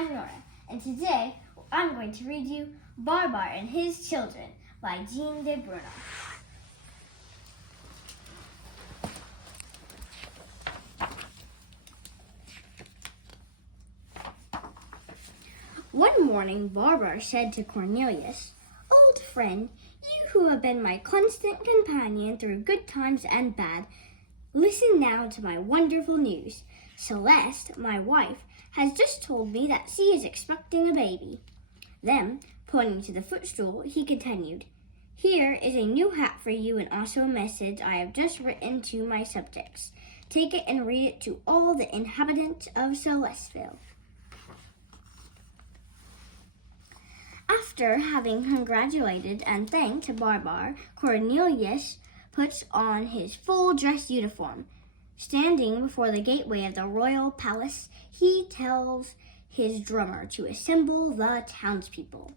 I'm Norah, and today I'm going to read you Babar and His Children by Jean de Brunhoff. One morning, Babar said to Cornelius, "Old friend, you who have been my constant companion through good times and bad, listen now to my wonderful news. Celeste, my wife, has just told me that she is expecting a baby." Then, pointing to the footstool, he continued, "Here is a new hat for you and also a message I have just written to my subjects. Take it and read it to all the inhabitants of Celesteville." After having congratulated and thanked Babar, Cornelius puts on his full dress uniform. Standing before the gateway of the royal palace, he tells his drummer to assemble the townspeople.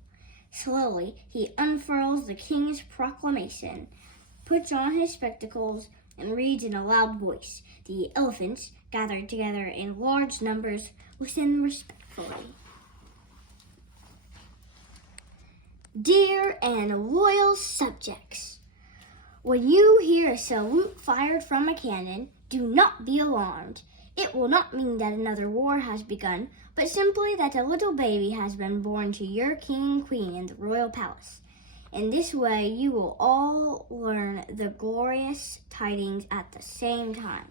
Slowly, he unfurls the king's proclamation, puts on his spectacles, and reads in a loud voice. The elephants, gathered together in large numbers, listen respectfully. "Dear and loyal subjects, when you hear a salute fired from a cannon, do not be alarmed. It will not mean that another war has begun, but simply that a little baby has been born to your king and queen in the royal palace. In this way, you will all learn the glorious tidings at the same time.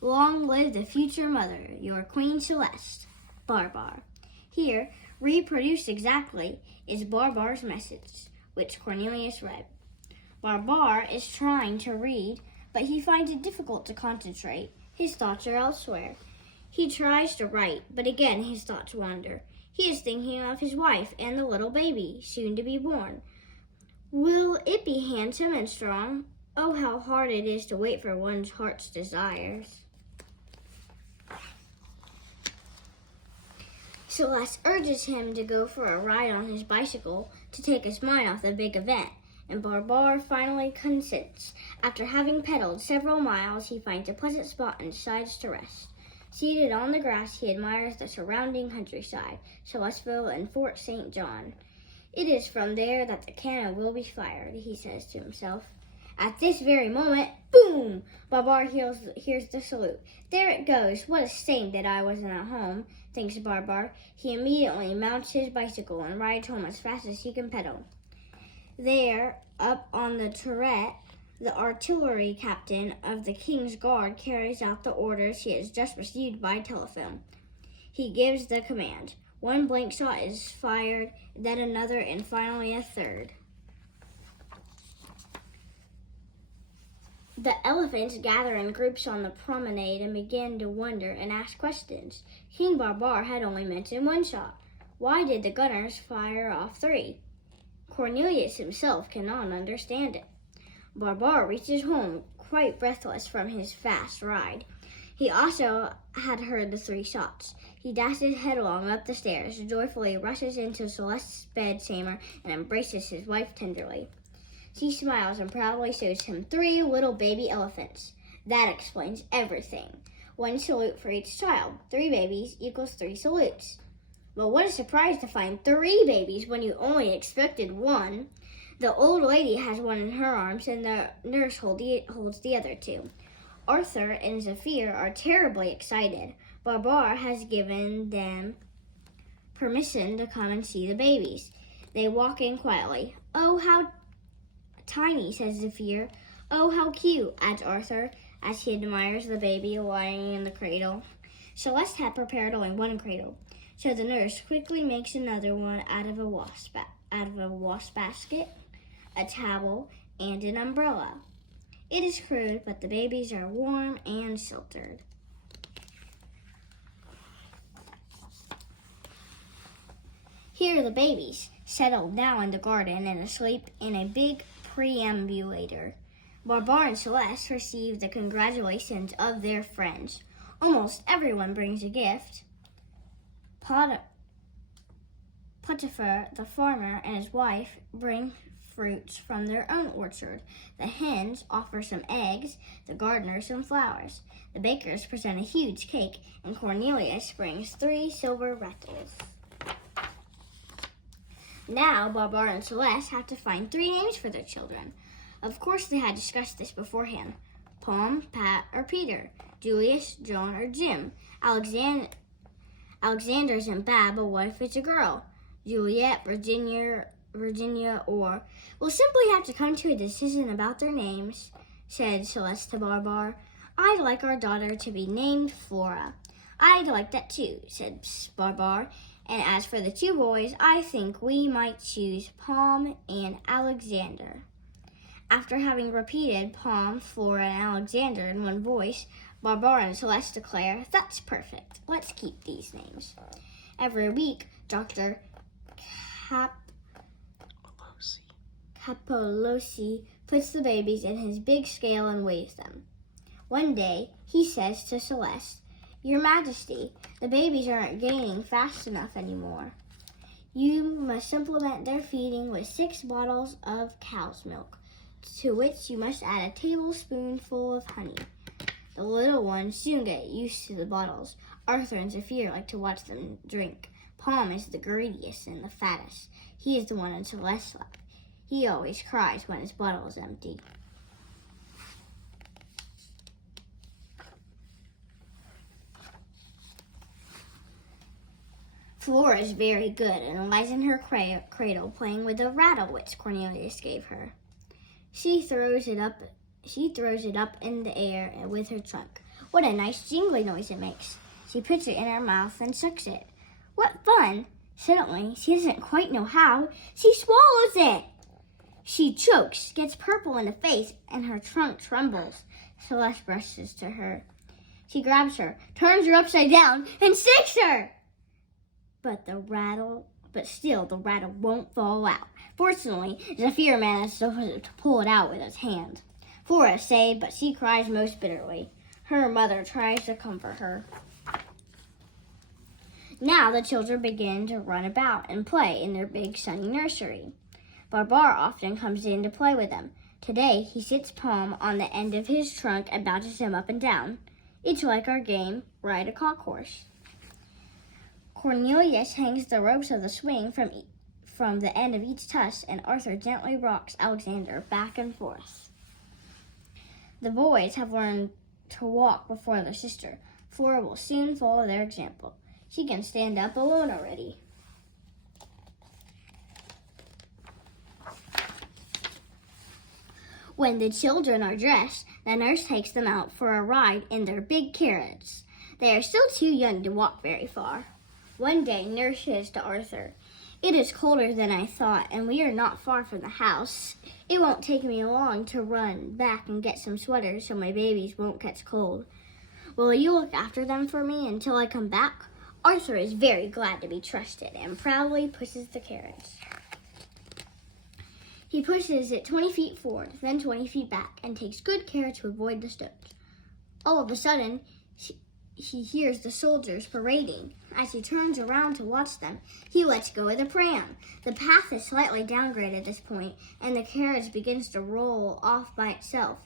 Long live the future mother, your Queen Celeste, Babar." Here, reproduced exactly, is Babar's message, which Cornelius read. Babar is trying to read, but he finds it difficult to concentrate. His thoughts are elsewhere. He tries to write, but again his thoughts wander. He is thinking of his wife and the little baby, soon to be born. Will it be handsome and strong? Oh, how hard it is to wait for one's heart's desires. Celeste urges him to go for a ride on his bicycle to take his mind off the big event, and Babar finally consents. After having pedaled several miles, he finds a pleasant spot and decides to rest. Seated on the grass, he admires the surrounding countryside, Celesteville and Fort St. John. "It is from there that the cannon will be fired," he says to himself. At this very moment, boom! Babar hears the salute. "There it goes. What a shame that I wasn't at home," thinks Babar. He immediately mounts his bicycle and rides home as fast as he can pedal. There, up on the turret, the artillery captain of the King's Guard carries out the orders he has just received by telephone. He gives the command. One blank shot is fired, then another, and finally a third. The elephants gather in groups on the promenade and begin to wonder and ask questions. King Babar had only mentioned one shot. Why did the gunners fire off 3? Cornelius himself cannot understand it. Babar reaches home quite breathless from his fast ride. He also had heard the 3 shots. He dashes headlong up the stairs, joyfully rushes into Celeste's bedchamber, and embraces his wife tenderly. She smiles and proudly shows him 3 little baby elephants. That explains everything. 1 salute for each child. 3 babies equals 3 salutes. But what a surprise to find 3 babies when you only expected 1. The old lady has 1 in her arms, and the nurse holds the other 2. Arthur and Zephyr are terribly excited. Babar has given them permission to come and see the babies. They walk in quietly. "Oh, how tiny," says Zephyr. "Oh, how cute," adds Arthur, as he admires the baby lying in the cradle. Celeste had prepared only 1 cradle, so the nurse quickly makes another one out of a wasp basket, a towel, and an umbrella. It is crude, but the babies are warm and sheltered. Here are the babies, settled now in the garden and asleep in a big perambulator. Babar and Celeste receive the congratulations of their friends. Almost everyone brings a gift. Potiphar, the farmer, and his wife bring fruits from their own orchard. The hens offer some eggs, the gardener some flowers. The bakers present a huge cake, and Cornelius brings 3 silver rattles. Now, Babar and Celeste have to find 3 names for their children. Of course, they had discussed this beforehand. Palm, Pat, or Peter. Julius, John, or Jim. Alexander's and Bab, but what if it's a girl? Juliet, Virginia, or... We'll simply have to come to a decision about their names, said Celeste to Babar. I'd like our daughter to be named Flora. I'd like that too, said Babar. And as for the 2 boys, I think we might choose Palm and Alexander. After having repeated Palm, Flora, and Alexander in one voice, Babar and Celeste declare, that's perfect. Let's keep these names. Every week, Dr. Capolosi puts the babies in his big scale and weighs them. One day, he says to Celeste, Your Majesty, the babies aren't gaining fast enough anymore. You must supplement their feeding with 6 bottles of cow's milk, to which you must add a tablespoonful of honey. The little ones soon get used to the bottles. Arthur and Zephyr like to watch them drink. Palm is the greediest and the fattest. He is the one in Celeste's lap. He always cries when his bottle is empty. Flora is very good and lies in her cradle playing with the rattle which Cornelius gave her. She throws it up in the air with her trunk. What a nice jingling noise it makes. She puts it in her mouth and sucks it. What fun! Suddenly, she doesn't quite know how. She swallows it. She chokes, gets purple in the face, and her trunk trembles. Celeste rushes to her. She grabs her, turns her upside down, and sticks her! But still the rattle won't fall out. Fortunately, Zephyr manages to pull it out with his hand. Flora is saved, but she cries most bitterly. Her mother tries to comfort her. Now the children begin to run about and play in their big sunny nursery. Babar often comes in to play with them. Today, he sits Palm on the end of his trunk and bounces him up and down. It's like our game, Ride a Cock Horse. Cornelius hangs the ropes of the swing from the end of each tusk, and Arthur gently rocks Alexander back and forth. The boys have learned to walk before their sister. Flora will soon follow their example. She can stand up alone already. When the children are dressed, the nurse takes them out for a ride in their big carriage. They are still too young to walk very far. One day, Nurse says to Arthur, It is colder than I thought, and we are not far from the house. It won't take me long to run back and get some sweaters so my babies won't catch cold. Will you look after them for me until I come back? Arthur is very glad to be trusted and proudly pushes the carriage. He pushes it 20 feet forward, then 20 feet back, and takes good care to avoid the stones. All of a sudden, he hears the soldiers parading. As he turns around to watch them, he lets go of the pram. The path is slightly downgraded at this point, and the carriage begins to roll off by itself.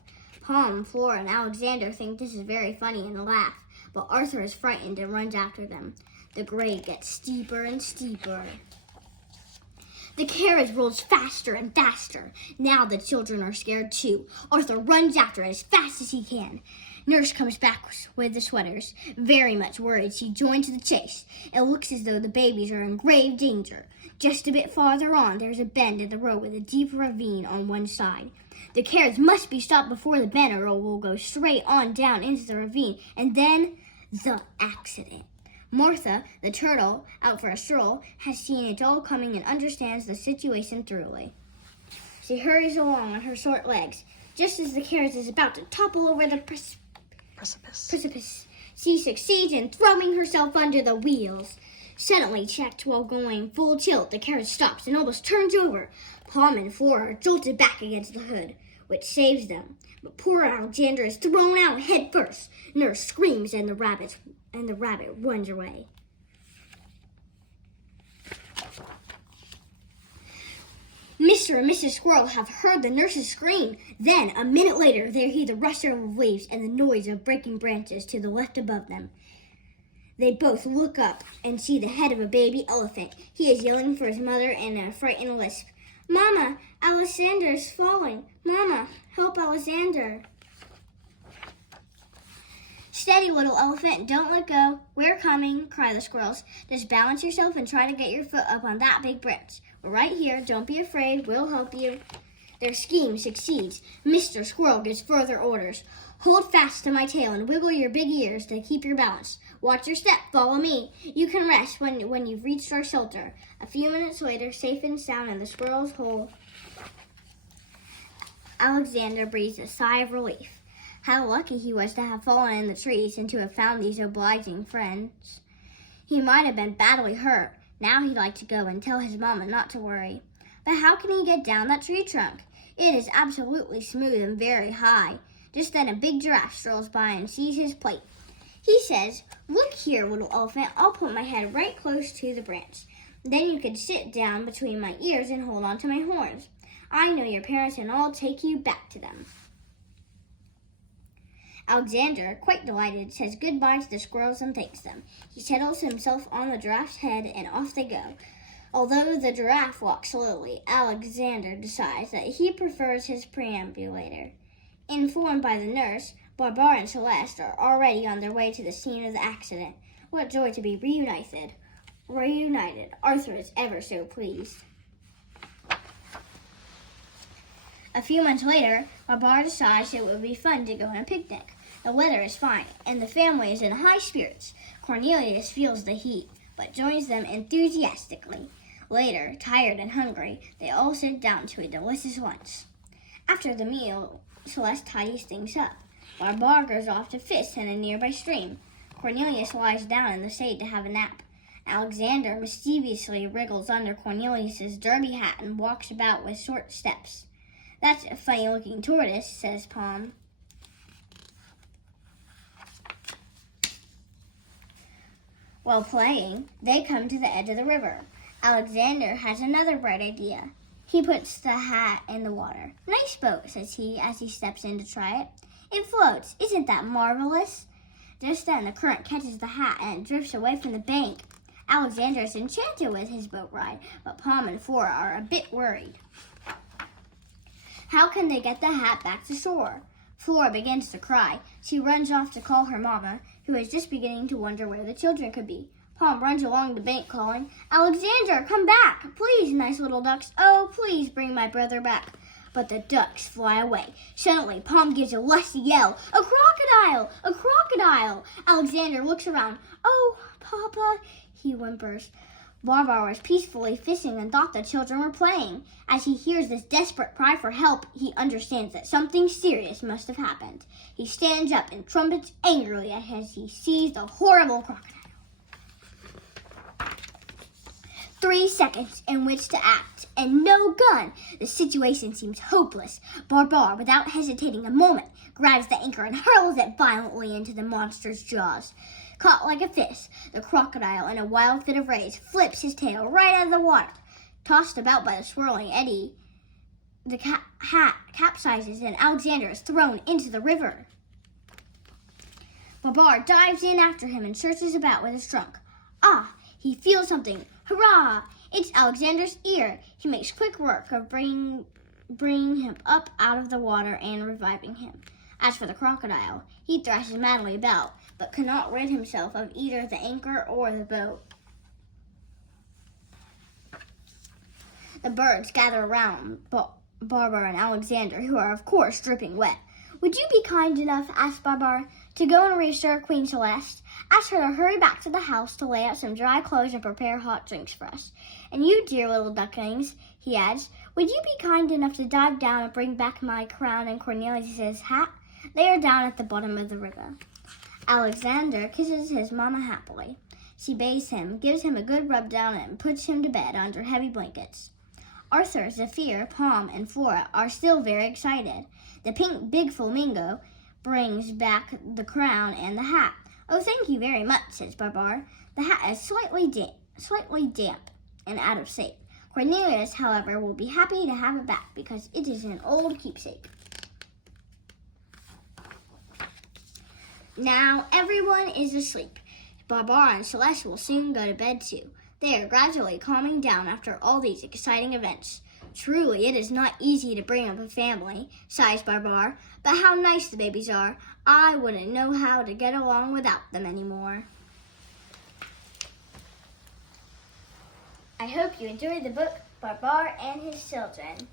Palm, Flora, and Alexander think this is very funny and laugh, but Arthur is frightened and runs after them. The grade gets steeper and steeper. The carriage rolls faster and faster. Now the children are scared too. Arthur runs after it as fast as he can. Nurse comes back with the sweaters. Very much worried, she joins the chase. It looks as though the babies are in grave danger. Just a bit farther on, there's a bend in the road with a deep ravine on one side. The carriage must be stopped before the bend or it will go straight on down into the ravine. And then, the accident. Martha, the turtle, out for a stroll, has seen it all coming and understands the situation thoroughly. She hurries along on her short legs. Just as the carriage is about to topple over the precipice, she succeeds in throwing herself under the wheels. Suddenly, checked while going full tilt, the carriage stops and almost turns over. Palm and Flora are jolted back against the hood, which saves them. But poor Alexander is thrown out head first. Nurse screams and the rabbit runs away. Mr. and Mrs. Squirrel have heard the nurse's scream. Then, a minute later, they hear the rustle of leaves and the noise of breaking branches to the left above them. They both look up and see the head of a baby elephant. He is yelling for his mother in a frightened lisp. Mama, Alexander is falling. Mama, help Alexander. Steady, little elephant. Don't let go. We're coming, cry the squirrels. Just balance yourself and try to get your foot up on that big branch. We're right here. Don't be afraid. We'll help you. Their scheme succeeds. Mr. Squirrel gives further orders. Hold fast to my tail and wiggle your big ears to keep your balance. Watch your step. Follow me. You can rest when you've reached our shelter. A few minutes later, safe and sound in the squirrel's hole, Alexander breathed a sigh of relief. How lucky he was to have fallen in the trees and to have found these obliging friends. He might have been badly hurt. Now he'd like to go and tell his mama not to worry. But how can he get down that tree trunk? It is absolutely smooth and very high. Just then a big giraffe strolls by and sees his plight. He says, Look here, little elephant, I'll put my head right close to the branch. Then you can sit down between my ears and hold on to my horns. I know your parents and I'll take you back to them. Alexander, quite delighted, says goodbye to the squirrels and thanks them. He settles himself on the giraffe's head and off they go. Although the giraffe walks slowly, Alexander decides that he prefers his perambulator. Informed by the nurse, Babar and Celeste are already on their way to the scene of the accident. What joy to be reunited. Arthur is ever so pleased. A few months later, Babar decides it would be fun to go on a picnic. The weather is fine, and the family is in high spirits. Cornelius feels the heat, but joins them enthusiastically. Later, tired and hungry, they all sit down to a delicious lunch. After the meal, Celeste tidies things up. Babar goes off to fish in a nearby stream. Cornelius lies down in the shade to have a nap. Alexander mischievously wriggles under Cornelius's derby hat and walks about with short steps. That's a funny-looking tortoise, says Palm. While playing, they come to the edge of the river. Alexander has another bright idea. He puts the hat in the water. Nice boat, says he as he steps in to try it. It floats. Isn't that marvelous? Just then the current catches the hat and it drifts away from the bank. Alexander is enchanted with his boat ride, but Palm and Flora are a bit worried. How can they get the hat back to shore? Flora begins to cry. She runs off to call her mama, who is just beginning to wonder where the children could be. Palm runs along the bank calling, Alexander, come back! Please, nice little ducks. Oh, please bring my brother back. But the ducks fly away. Suddenly, Palm gives a lusty yell. A crocodile! A crocodile! Alexander looks around. Oh, Papa, he whimpers. Babar was peacefully fishing and thought the children were playing. As he hears this desperate cry for help, he understands that something serious must have happened. He stands up and trumpets angrily as he sees the horrible crocodile. 3 seconds in which to act, and no gun. The situation seems hopeless. Babar, without hesitating a moment, grabs the anchor and hurls it violently into the monster's jaws. Caught like a fish, the crocodile, in a wild fit of rage, flips his tail right out of the water. Tossed about by the swirling eddy, the hat capsizes and Alexander is thrown into the river. Babar dives in after him and searches about with his trunk. Ah, he feels something. Hurrah! It's Alexander's ear. He makes quick work of bringing him up out of the water and reviving him. As for the crocodile, he thrashes madly about, but cannot rid himself of either the anchor or the boat. The birds gather around Babar and Alexander, who are, of course, dripping wet. Would you be kind enough, asked Babar, to go and reassure Queen Celeste? Ask her to hurry back to the house to lay out some dry clothes and prepare hot drinks for us. And you, dear little ducklings, he adds, would you be kind enough to dive down and bring back my crown and Cornelius's hat? They are down at the bottom of the river. Alexander kisses his mama happily. She bathes him, gives him a good rub down, and puts him to bed under heavy blankets. Arthur, Zephyr, Palm, and Flora are still very excited. The pink big flamingo brings back the crown and the hat. Oh, thank you very much, says Babar. The hat is slightly damp and out of shape. Cornelius, however, will be happy to have it back because it is an old keepsake. Now everyone is asleep. Babar and Celeste will soon go to bed too. They are gradually calming down after all these exciting events. Truly, it is not easy to bring up a family, sighs Babar, but how nice the babies are. I wouldn't know how to get along without them anymore. I hope you enjoyed the book, Babar and His Children.